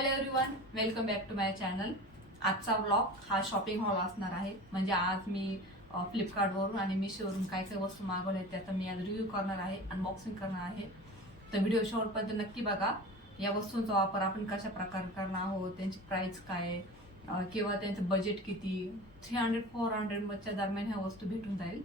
Hello everyone, welcome back to my channel. आजचा vlog हा shopping hall असणार आहे. म्हणजे आज मी फ्लिपकार्टवरून आणि मिशोवरून काय काय वस्तू मागवल्या त्याचा मी आज रिव्ह्यू करणार आहे, अनबॉक्सिंग करणार आहे. तर व्हिडिओ शेवटपर्यंत नक्की बघा. या वस्तूंचा वापर आपण कशा प्रकारे करणार आहोत, त्यांची प्राइस काय किंवा त्यांचं बजेट किती, 300-400 दरम्यान ह्या वस्तू भेटून जाईल.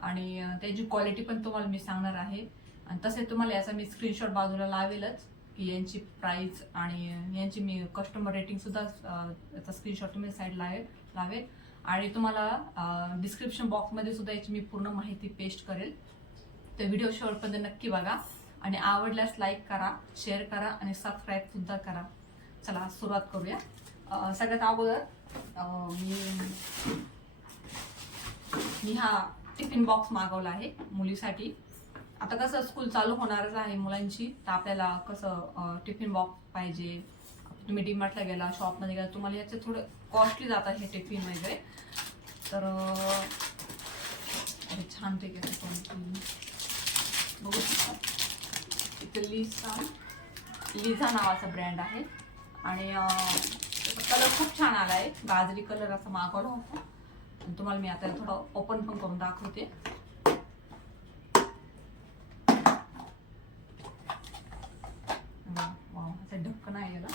आणि त्याची क्वालिटी पण तुम्हाला मी सांगणार आहे. आणि तसे तुम्हाला याचा मी स्क्रीनशॉट बाजूला लावेलच की यांची प्राइस आणि यांची मी कस्टमर रेटिंग सुद्धा याचा स्क्रीनशॉट तुम्ही साईडला लावेल. आणि तुम्हाला डिस्क्रिप्शन बॉक्समध्ये सुद्धा याची मी पूर्ण माहिती पेस्ट करेल. तर व्हिडिओ शेवटपर्यंत नक्की बघा आणि आवडल्यास लाईक करा, शेअर करा आणि सबस्क्राईब सुद्धा करा. चला सुरुवात करूया. सगळ्यात अगोदर मी हा टिफिन बॉक्स मागवला आहे मुलीसाठी. आता कसं स्कूल चालू होणारच आहे मुलांची, तर आपल्याला कसं टिफिन बॉक्स पाहिजे. तुम्ही डीमार्टला गेला, शॉपमध्ये गेला, तुम्हाला याचे थोडं कॉस्टली जातात हे टिफिन वगैरे. तर छानपैकी बघू शकता इथे लिझा नावाचा ब्रँड आहे. आणि कलर खूप छान आला आहे, गाजरी कलर असा मागवला होता. तुम्हाला मी आता थोडं ओपन पण करून दाखवते. ढक्कन आहे याला.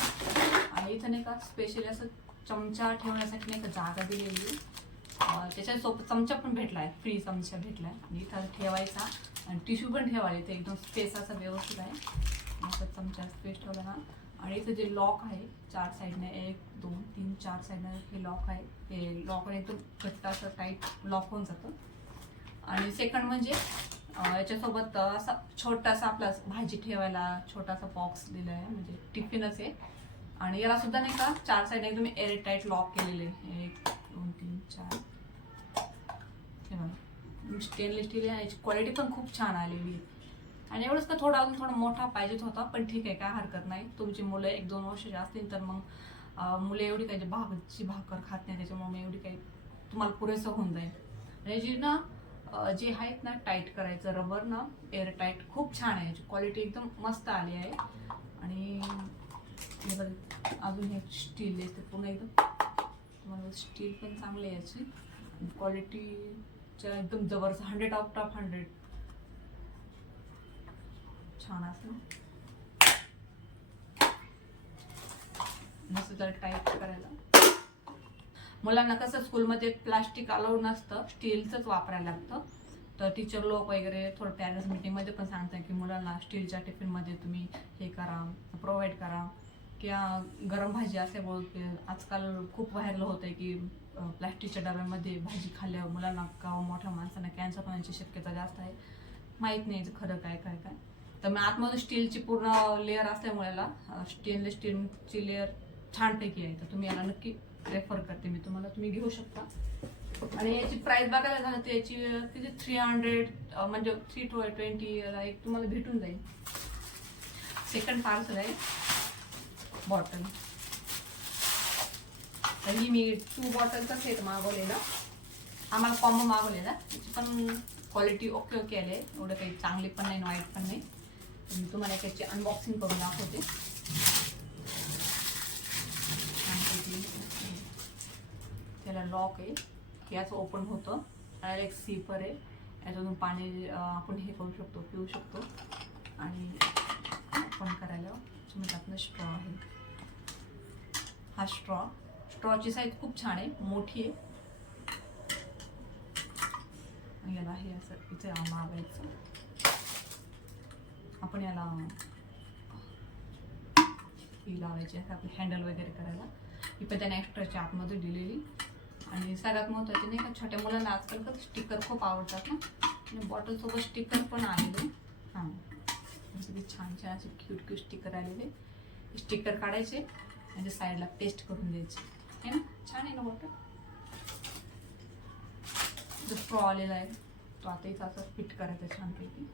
आणि इथं नाही का स्पेशली असं चमचा ठेवण्यासाठी नाही का जागा दिलेली. त्याच्यासोबत चमचा पण भेटलाय, फ्री चमचा भेटलाय. आणि इथं ठेवायचा आणि टिश्यू पण ठेवायला, ते एकदम स्पेस असा व्यवस्थित आहे. असं चमचा स्पेस ठेवला ना. आणि इथं जे लॉक आहे 4 साईडने, 1 2 3 4 साईडने हे लॉक आहे. हे लॉक एकदम घट्ट असं टाईट लॉक होऊन जातं. आणि सेकंड म्हणजे याच्यासोबत असा छोटासा आपला भाजी ठेवायला छोटासा बॉक्स दिला आहे, म्हणजे टिफिनच आहे. आणि याला सुद्धा नाही का 4 साईड एकदम एअर टाईट लॉक केलेले. 1 2 3 4 स्टेनलेस स्टील आहे. याची क्वालिटी पण खूप छान आलेली आहे. आणि एवढंच का अजून थोडा मोठा पाहिजेच होता, पण ठीक आहे, काय हरकत नाही. तुमची मुलं 1-2 वर्षाची असतील तर मग मुलं एवढी काही भाकर खात नाही, त्याच्यामुळे एवढी काही तुम्हाला पुरेसं होऊन जाईल. आणि जी ना जे आहेत ना टाईट करायचं रबर ना, एअर टाईट खूप छान आहे. याची क्वालिटी एकदम मस्त आली आहे. आणि अजून हे स्टील आहे, ते पूर्ण एकदम तुम्हाला स्टील पण चांगली आहे याची. क्वालिटीच्या एकदम जबरदस्त 100/100 छान असं मस्त जर टाईट करायला. मुलांना कसं स्कूलमध्ये प्लास्टिक अलाउड नसतं, स्टीलचंच वापरायला लागतं. तर टीचर लोक वगैरे थोडं पॅरेंट्स मीटिंगमध्ये पण सांगतात की मुलांना स्टीलच्या टिफिनमध्ये तुम्ही हे करा, प्रोव्हाइड करा. किंवा गरम भाजी असल्यामुळे आजकाल खूप व्हायरल होतं आहे की प्लास्टिकच्या डब्यामध्ये भाजी खाल्ल्यावर मुलांना किंवा मोठ्या माणसांना कॅन्सर होण्याची शक्यता जास्त आहे. माहीत नाही खरं काय काय काय. तर मग आतमध्ये स्टीलची पूर्ण लेअर असल्यामुळे स्टेनलेस स्टीलची लेअर छानपैकी आहे. तर तुम्ही याला नक्की रेफर करते मी तुम्हाला, तुम्ही घेऊ शकता. आणि याची प्राइस बघायला झालं तर याची किती 300 म्हणजे 320 एक तुम्हाला भेटून जाईल. सेकंड पार्सल आहे बॉटल. तर ही मी 2 बॉटलचा सेट मागवलेला, आम्हाला कॉम्बो मागवलेला. त्याची पण क्वालिटी ओके आली आहे, एवढं काही चांगली पण नाही वाईट पण नाही. मी तुम्हाला त्याची अनबॉक्सिंग करून दाखवते. त्याला लॉक आहे, याचं ओपन होतं. त्याला एक सीपर आहे, याच्यातून पाणी आपण हे करू शकतो, पिऊ शकतो. आणि ओपन करायला त्यातनं स्ट्रॉ आहे. हा स्ट्रॉची साईज खूप छान आहे, मोठी आहे. याला हे असं इथे मागायचं. आपण याला ही लावायची आहे आपली हँडल वगैरे करायला. ही पण त्याने एक्स्ट्राच्या आतमध्ये दिलेली. आणि सगळ्यात महत्त्वाचे नाही का, छोट्या मुलांना आजकाल कसं स्टिकर खूप आवडतात ना, आणि बॉटलसोबत स्टिकर पण आलेले. हां, छान छान असे क्यूट स्टिकर आलेले. स्टिकर काढायचे म्हणजे साईडला पेस्ट करून द्यायचे आहे ना. छान आहे ना बॉटल. जो स्ट्रॉ आलेला आहे तो आता इथं असं फिट करायचा छानपैकी.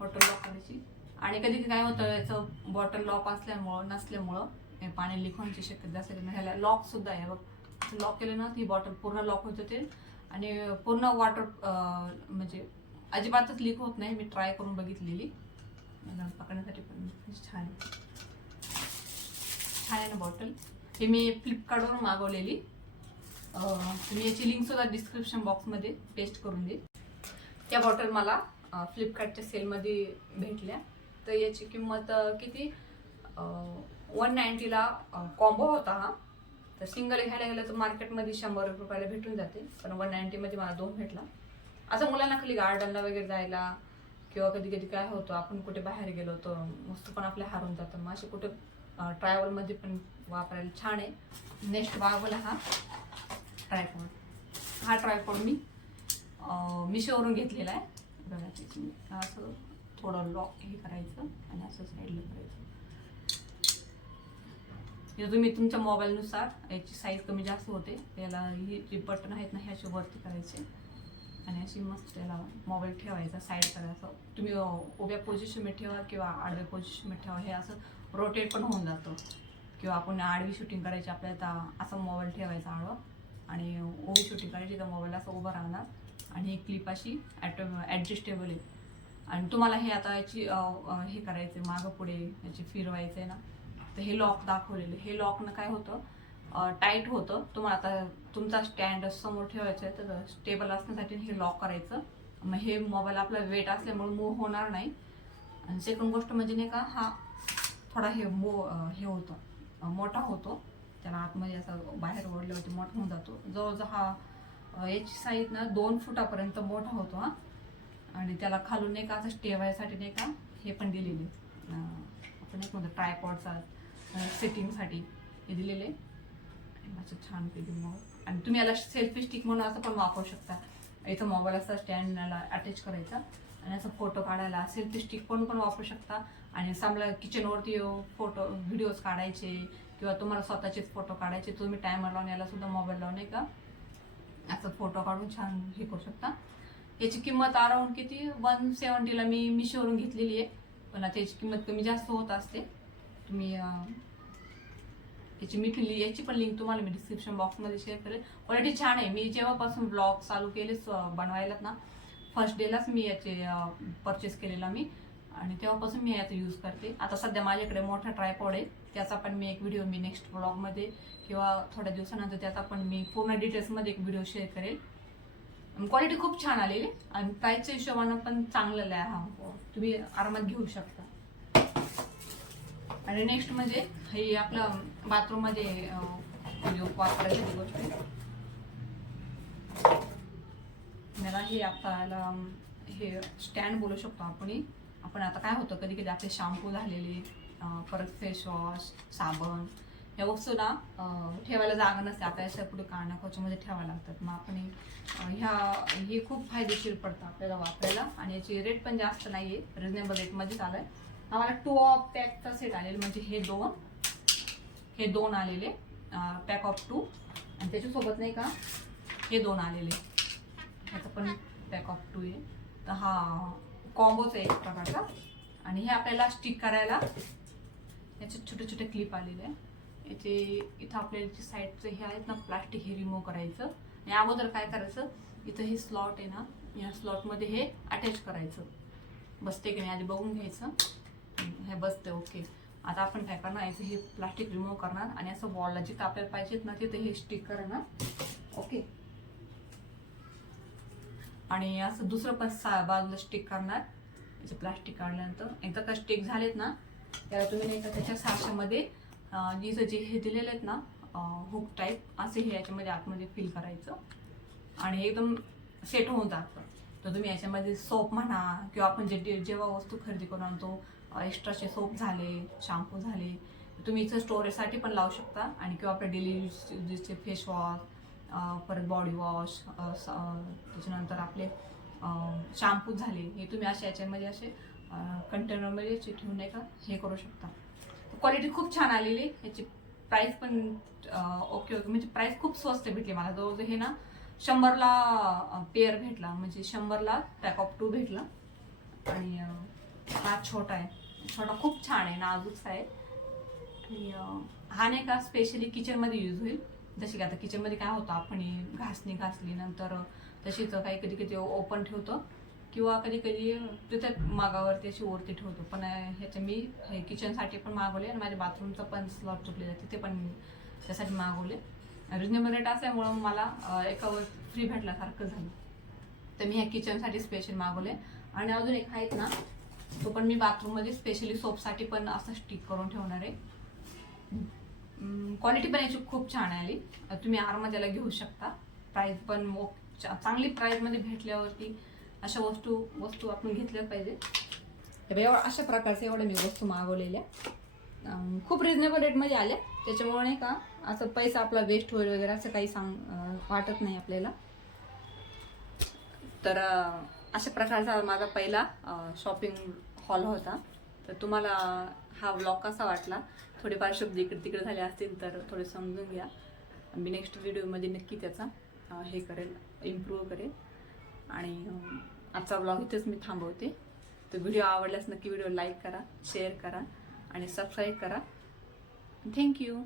बॉटल लॉक करायची. आणि कधी काय होतं, याचं बॉटल लॉक नसल्यामुळं पाणी लिक होण्याची शक्यता असेल. ह्याला लॉक सुद्धा आहे बघ. लॉक केलं ना ती बॉटल पूर्ण लॉक होत होते आणि पूर्ण वॉटर म्हणजे अजिबातच लीक होत नाही. मी ट्राय करून बघितलेली, पकडण्यासाठी पण छान छान आहे ना बॉटल. हे मी फ्लिपकार्टवरून मागवलेली. मी याची लिंक सुद्धा डिस्क्रिप्शन बॉक्समध्ये पेस्ट करून देईन. त्या बॉटल मला फ्लिपकार्टच्या सेलमध्ये भेटल्या. तर याची किंमत किती 190ला कॉम्बो होता हा. तर सिंगल घ्यायला गेलं तर मार्केटमध्ये 100 रुपयाला भेटून जाते, पण 190मध्ये मला 2 भेटला. असं मुलांना खाली गार्डनला वगैरे जायला किंवा कधी कधी काय होतं आपण कुठे बाहेर गेलो तर वस्तू पण आपल्या हारून जातं, मग असे कुठे ट्रॅव्हलमध्ये पण वापरायला छान आहे. नेक्स्ट बागोला हा ट्रायपॉड मी मिशोवरून घेतलेला आहे. बघा असं थोडं लॉक हे करायचं आणि असं साईडला करायचं. तुम्ही तुमच्या मोबाईलनुसार याची साईज कमी जास्त होते. याला ही जे बटन आहेत ना हे असे वरती करायचे आणि अशी मस्त त्याला मोबाईल ठेवायचा साईड करायचं. तुम्ही उभ्या पोझिशनमध्ये ठेवा किंवा आडव्या पोझिशनमध्ये ठेवा, हे असं रोटेट पण होऊन जातं. किंवा आपण आडवी शूटिंग करायची आपल्याला असं मोबाईल ठेवायचा आडवा, आणि उभी शूटिंग करायची तर मोबाईल असं उभं राहणार. आणि ही क्लिप अशी ॲडजस्टेबल आहे. आणि तुम्हाला हे आता याची हे करायचं मागं पुढे याची फिरवायचं आहे ना, तर हे लॉक दाखवलेलं. हे लॉकनं काय होतं टाईट होतं. तुम्हाला आता तुमचा स्टँड समोर ठेवायचं आहे तर स्टेबल असण्यासाठी हे लॉक करायचं. मग हे मोबाईल आपला वेट असल्यामुळे मूव्ह होणार नाही. आणि सेकंड गोष्ट म्हणजे नाही का हा थोडा हे होतं मोठा होतो. त्याला आतमध्ये असं बाहेर ओढल्यावरती मोठा होऊन जातो. जवळजवळ हा याची साईज ना 2 फुटापर्यंत मोठा होतो हा. आणि त्याला खालून नाही का असं ठेवायसाठी नाही का हे पण दिलेले आपण एक म्हणतो ट्रायपॉडचा सेटिंगसाठी हे दिलेले असं छान पैकी. आणि तुम्ही याला सेल्फी स्टिक म्हणून असं पण वापरू शकता. याचा मोबाईल असा स्टँडला अटॅच करायचा आणि असं फोटो काढायला सेल्फी स्टिक पण वापरू शकता. आणि समजा किचनवरती फोटो व्हिडिओज काढायचे किंवा तुम्हाला स्वतःचेच फोटो काढायचे, तुम्ही टायमर लावून याला सुद्धा मोबाईल लावून का असं फोटो काढून छान हे करू शकता. याची किंमत अराउंड किती 170ला मी मिशोवरून घेतलेली आहे, पण आता याची किंमत कमी जास्त होत असते. तुम्ही याची पण लिंक तुम्हाला मी डिस्क्रिप्शन बॉक्समध्ये शेअर करेल. क्वालिटी छान आहे. मी जेव्हापासून ब्लॉग चालू केले बनवायला ना, फर्स्ट डेलाच मी याचे परचेस केलेला मी, आणि तेव्हापासून मी याचा यूज करते. आता सध्या माझ्याकडे मोठा ट्रायपॉड आहे, त्याचा पण मी एक व्हिडिओ मी नेक्स्ट ब्लॉगमध्ये किंवा थोड्या दिवसानंतर त्याचा पण मी पूर्ण डिटेल्समध्ये एक व्हिडिओ शेअर करेल. क्वालिटी खूप छान आलेली आणि प्राईसच्या हिशोबानं पण चांगलेला आहे हा. तुम्ही आरामात घेऊ शकता. आणि नेक्स्ट म्हणजे हे आपलं बाथरूममध्ये व्हिडिओ वापरायची गोष्ट आहे. मला हे आपल्याला हे स्टँड बोलू शकतो आपण आता काय होतं कधी कधी आपले शॅम्पू झालेले परत फेसवॉश साबण ह्या वस्तू ना ठेवायला जागा नसते. आपल्याला पुढे कानाकोच्यामध्ये ठेवायला लागतात. मग आपण हे खूप फायदेशीर पडतं आपल्याला वापरायला. आणि याची रेट पण जास्त नाही आहे, रिजनेबल रेटमध्येच आलं आहे. आम्हाला 2 ऑफ पॅकचा सेट आलेले, म्हणजे हे दोन आलेले पॅक ऑफ 2 आणि त्याच्यासोबत नाही का हे 2 आलेले, ह्याचं पण पॅक ऑफ 2 आहे. तर हा कॉम्बोच आहे एक प्रकारचा. आणि हे आपल्याला स्टिक करायला याचे छोटे छोटे क्लिप आलेले आहे. याचे इथं आपल्याला साईडचे हे आहेत ना प्लास्टिक, हे रिमूव्ह करायचं. आणि अगोदर काय करायचं, इथं हे स्लॉट आहे ना, या स्लॉटमध्ये हे अटॅच करायचं. बसते की नाही आधी बघून घ्यायचं. हे बसते, ओके. आता आपण काय करणार, याचं हे प्लास्टिक रिमूव्ह करणार आणि असं वॉलला जिथं आपल्याला पाहिजेत ना तिथं हे स्टिक करणार, ओके. आणि असं दुसरं पण बाजूला स्टिक करणार. याचं प्लास्टिक काढल्यानंतर एकदा का स्टिक झालेत ना, त्याला तुम्ही नाही का त्याच्या साच्यामध्ये जिथं जे हे दिलेले आहेत ना हुक टाईप, असे हे याच्यामध्ये आतमध्ये फिल करायचं आणि एकदम सेट होऊन जातं. तर तुम्ही याच्यामध्ये सोप म्हणा किंवा आपण जेव्हा वस्तू खरेदी करून आणतो, एक्स्ट्राचे सोप झाले, शॅम्पू झाले, तुम्ही इथं स्टोरेजसाठी पण लावू शकता. आणि किंवा आपल्या डेली यूजचे फेसवॉश, परत बॉडी वॉश, त्याच्यानंतर आपले शॅम्पू झाले, हे तुम्ही असे याच्यामध्ये असे कंटेनरमध्ये ठेवून नाही का हे करू शकता. क्वालिटी खूप छान आलेली. याची प्राईस पण ओके, म्हणजे प्राईस खूप स्वस्त भेटली मला. जवळजवळ हे ना 100ला पेअर भेटला, म्हणजे 100ला पॅक ऑफ 2 भेटला. आणि हा छोटा आहे, छोटा खूप छान आहे, नाजूकचा आहे. आणि हा नाही का स्पेशली किचनमध्ये यूज होईल. जसे की आता किचनमध्ये काय होतं, आपण घासणी घासली नंतर तशीच काही कधी कधी ओपन ठेवतो किंवा कधी कधी तिथे मागावरती अशी वरती ठेवतो. पण ह्याच्या मी किचनसाठी पण मागवले आणि माझ्या बाथरूमचं पण स्लॉट तुटलेलं आहे, तिथे पण त्यासाठी मागवले. रिजनेबल रेट असल्यामुळं मला एकावर फ्री भेटल्यासारखं झालं, तर मी ह्या किचनसाठी स्पेशल मागवले. आणि अजून एक आहेत ना, तो पण मी बाथरूममध्ये स्पेशली सोपसाठी पण असं स्टिक करून ठेवणार आहे. क्वालिटी पण याची खूप छान आली, तुम्ही आरामात त्याला घेऊ शकता. प्राईस पण चांगली प्राईसमध्ये भेटल्यावरती अशा वस्तू आपण घेतल्याच पाहिजे. अशा प्रकारचे एवढ्या मी वस्तू मागवलेल्या खूप रिजनेबल रेटमध्ये आल्या, त्याच्यामुळे नाही का असं पैसा आपला वेस्ट होईल वगैरे असं काही वाटत नाही आपल्याला. तर अशा प्रकारचा माझा पहिला शॉपिंग हॉल होता. तर तुम्हाला हा व्लॉग कसा वाटला, थोडेफार शब्द इकडे तिकडे झाले असतील तर थोडे समजून घ्या. मी नेक्स्ट व्हिडिओमध्ये नक्की त्याचा हे करेल, इम्प्रूव्ह करेल. आणि आजचा व्लॉग इथेच मी थांबवते. तर व्हिडिओ आवडल्यास नक्की व्हिडिओ लाईक करा, शेअर करा आणि सबस्क्राईब करा. थँक्यू.